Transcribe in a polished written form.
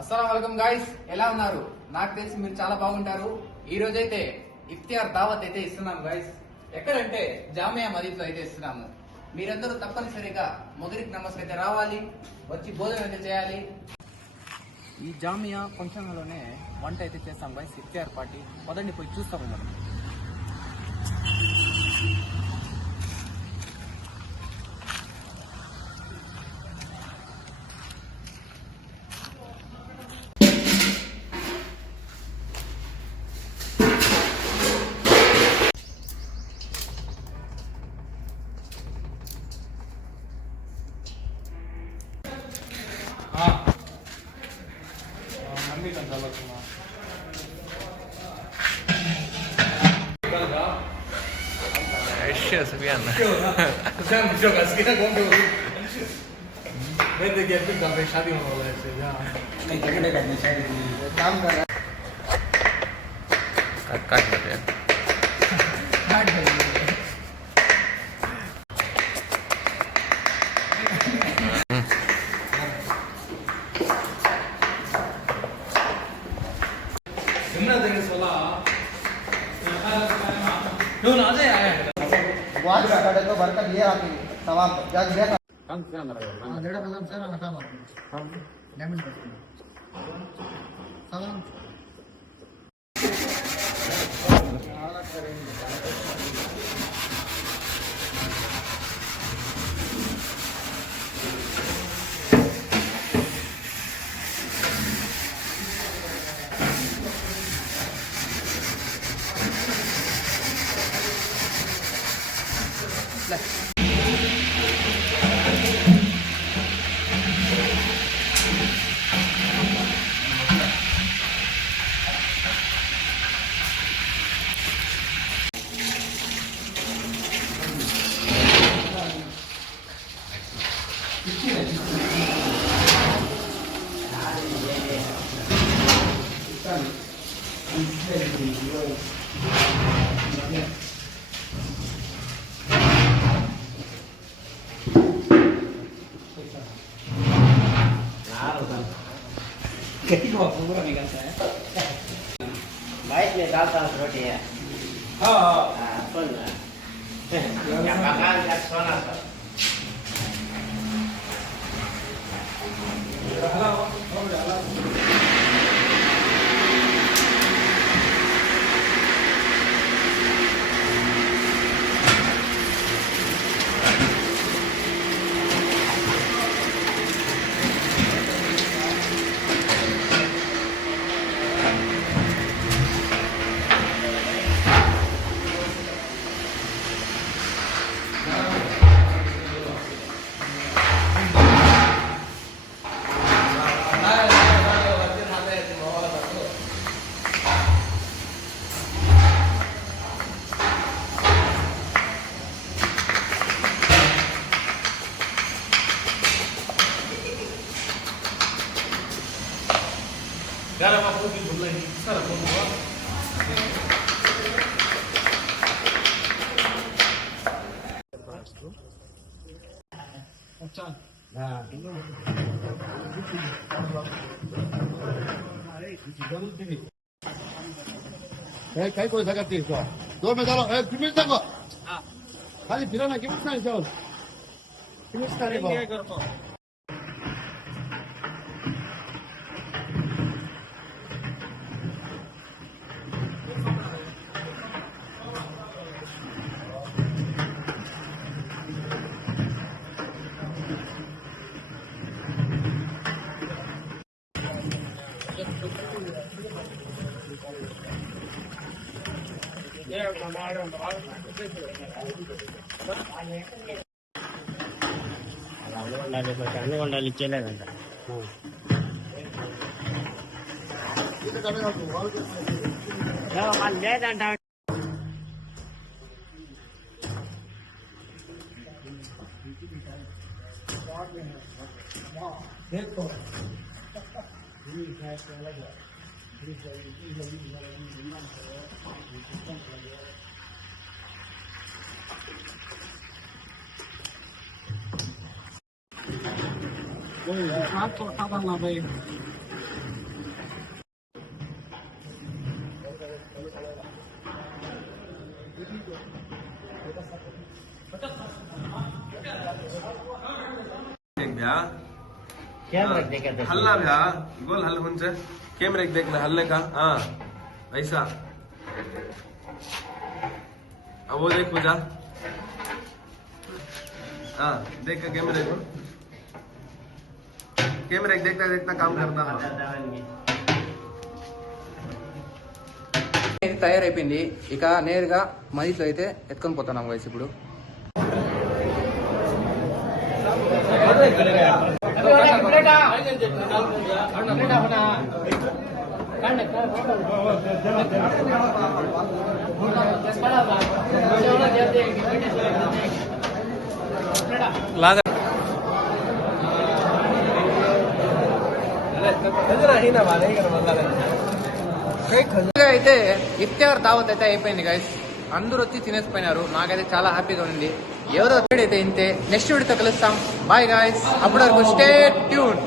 అస్సలాముఅలైకుం గాయ్స్, ఎలా ఉన్నారు? నాకు తెలిసి మీరు చాలా బాగుంటారు. ఈ రోజైతే ఇఫ్తియార్ దావత్ అయితే ఇస్తున్నాము గాయ్స్. ఎక్కడంటే జామియా మసీద్ లో అయితే ఇస్తున్నాము. మీరందరూ తప్పనిసరిగా మగరిబ్ నమాజ్ అయితే రావాలి, వచ్చి భోజనం అయితే చేయాలి. ఈ జామియా ఫంక్షన్ హాల్లోనే వంట అయితే చేస్తాం గాయ్స్, ఇఫ్తియార్ పార్టీ. పదండి పోయి చూస్తాము మనం. Seviana. शादी होने वाला है काट लेते हैं. तो बरकत ये आती तमाम जग देखा में डालता हूँ रोटी है। हाँ सुन क्या पका क्या सोना सब यार आप आपको भी बोलना है सर फोन हुआ अच्छा हां काय कोई सगळं ते तो मी झालो तुम्हीच सांगा हां खाली फिरा ना किती नाही जाऊ तुम्हीच काय करतो అన్నీ ఉండాలి ఇచ్చేలేదంట లేదంట Quatro, acaba lá, velho. देख भैया कैमरा देखा था हल्ला भैया बोल हल उनसे कैमरे देखना हल्ले का हाँ ऐसा अब वो देख पूजा हाँ देख का कैमरे को कैमरे देखता देखता काम करता है ఇది తయారైపోయింది. ఇక నేరుగా మదిలో అయితే ఎత్తుకొని పోతున్నాం వయసు ఇప్పుడు. లాగా అయితే ఇఫ్తార్ దావత్ అయితే అయిపోయింది గైస్. అందరూ వచ్చి తినేసిపోయినారు. నాకైతే చాలా హ్యాపీగా ఉంది. ఎవరో అయితే ఇంతే. నెక్స్ట్ వీడియోతో కలుస్తాం. Bye guys. అప్పటి వరకు స్టే ట్యూన్.